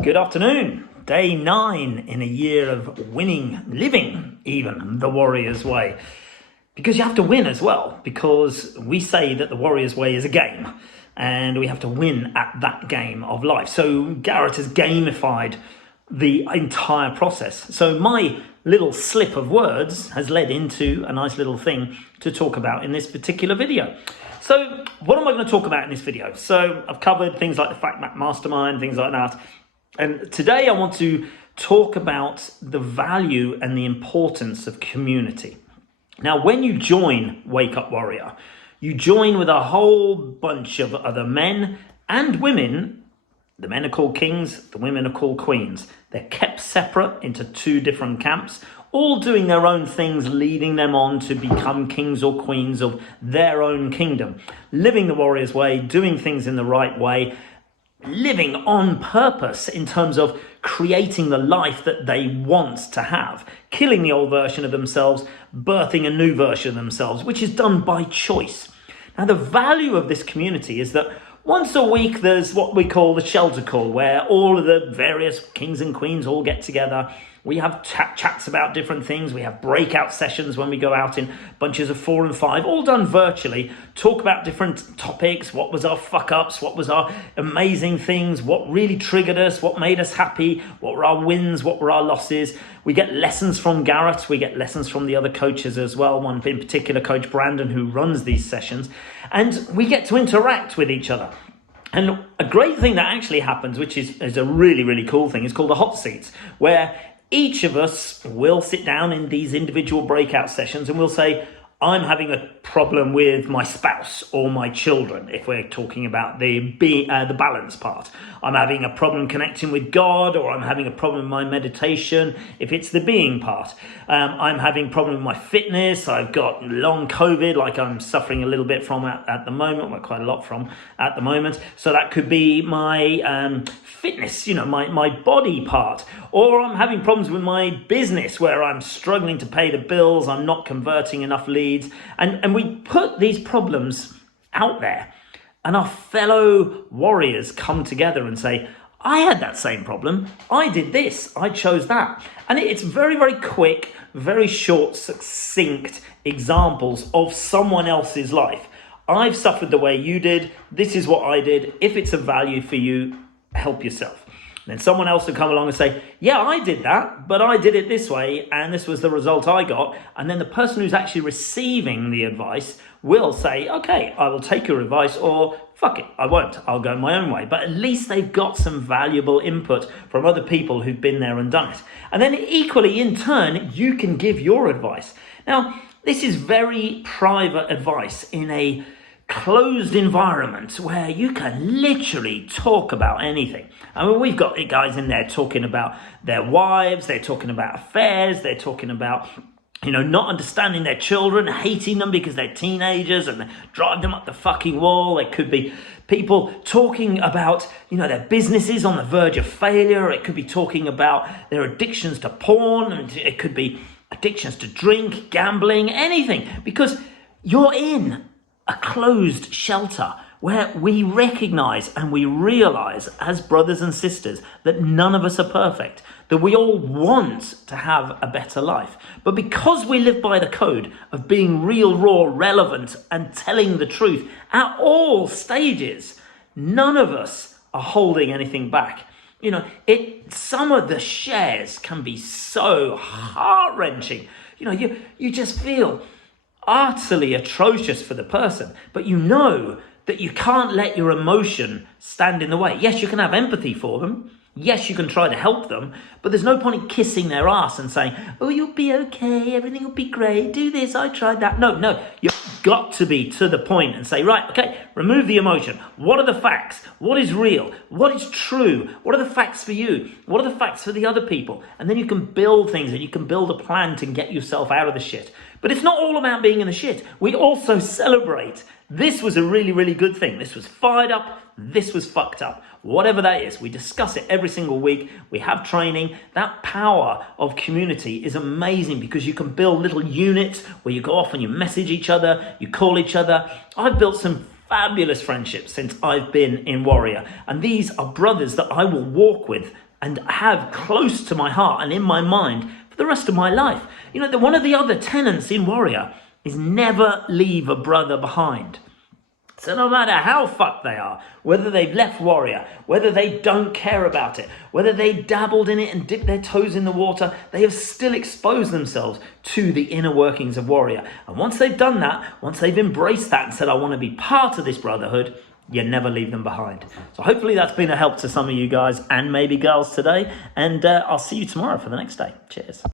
Good afternoon. Day 9 in a year of winning, living even the warrior's way. Because you have to win as well, because we say that the warrior's way is a game and we have to win at that game of life. So Garrett has gamified the entire process. So my little slip of words has led into a nice little thing to talk about in this particular video. So what am I going to talk about in this video? So I've covered things like the Fact Map Mastermind, things like that. And today I want to talk about the value and the importance of community. Now, when you join Wake Up Warrior, you join with a whole bunch of other men and women. The men are called kings, the women are called queens. They're kept separate into two different camps, all doing their own things, leading them on to become kings or queens of their own kingdom, living the warrior's way, doing things in the right way, living on purpose in terms of creating the life that they want to have, killing the old version of themselves, birthing a new version of themselves, which is done by choice. Now, the value of this community is that once a week, there's what we call the shelter call, where all of the various kings and queens all get together. We have chats about different things. We have breakout sessions when we go out in bunches of 4 and 5, all done virtually, talk about different topics. What was our fuck ups? What was our amazing things? What really triggered us? What made us happy? What were our wins? What were our losses? We get lessons from Garrett. We get lessons from the other coaches as well. One in particular, Coach Brandon, who runs these sessions. And we get to interact with each other. And a great thing that actually happens, which is a really, really cool thing, is called the hot seats, where each of us will sit down in these individual breakout sessions and we'll say, I'm having a problem with my spouse or my children, if we're talking about the balance part. I'm having a problem connecting with God, or I'm having a problem with my meditation, if it's the being part. I'm having a problem with my fitness. I've got long COVID, like I'm suffering a little bit from at the moment, well, quite a lot from at the moment. So that could be my fitness, my body part. Or I'm having problems with my business where I'm struggling to pay the bills, I'm not converting enough leads. And we put these problems out there, and our fellow warriors come together and say, I had that same problem, I did this, I chose that. And it's very, very quick, very short, succinct examples of someone else's life. I've suffered the way you did, this is what I did. If it's of value for you, help yourself. Then someone else will come along and say, yeah, I did that, but I did it this way, and this was the result I got. And then the person who's actually receiving the advice will say, okay, I will take your advice, or fuck it, I won't, I'll go my own way. But at least they've got some valuable input from other people who've been there and done it. And then equally, in turn, you can give your advice. Now, this is very private advice in a closed environment where you can literally talk about anything. I mean, we've got guys in there talking about their wives, they're talking about affairs, they're talking about, not understanding their children, hating them because they're teenagers and drive them up the fucking wall. There could be people talking about, their businesses on the verge of failure. It could be talking about their addictions to porn, and it could be addictions to drink, gambling, anything, because you're in a closed shelter where we recognize and we realize as brothers and sisters that none of us are perfect, that we all want to have a better life. But because we live by the code of being real, raw, relevant, and telling the truth at all stages, none of us are holding anything back. Some of the shares can be so heart-wrenching. You just feel utterly atrocious for the person, but that you can't let your emotion stand in the way. Yes, you can have empathy for them. Yes, you can try to help them, but there's no point in kissing their ass and saying, oh, you'll be okay, everything will be great, do this, I tried that. No, you've got to be to the point and say, right, okay, remove the emotion. What are the facts? What is real? What is true? What are the facts for you? What are the facts for the other people? And then you can build things and you can build a plan to get yourself out of the shit. But it's not all about being in the shit. We also celebrate. This was a really, really good thing. This was fired up. This was fucked up. Whatever that is, we discuss it every single week. We have training. That power of community is amazing because you can build little units where you go off and you message each other, you call each other. I've built some fabulous friendships since I've been in Warrior. And these are brothers that I will walk with and have close to my heart and in my mind for the rest of my life. You know, one of the other tenets in Warrior is never leave a brother behind. So no matter how fucked they are, whether they've left Warrior, whether they don't care about it, whether they dabbled in it and dipped their toes in the water, they have still exposed themselves to the inner workings of Warrior. And once they've done that, once they've embraced that and said, I want to be part of this brotherhood, you never leave them behind. So hopefully that's been a help to some of you guys and maybe girls today. And I'll see you tomorrow for the next day. Cheers.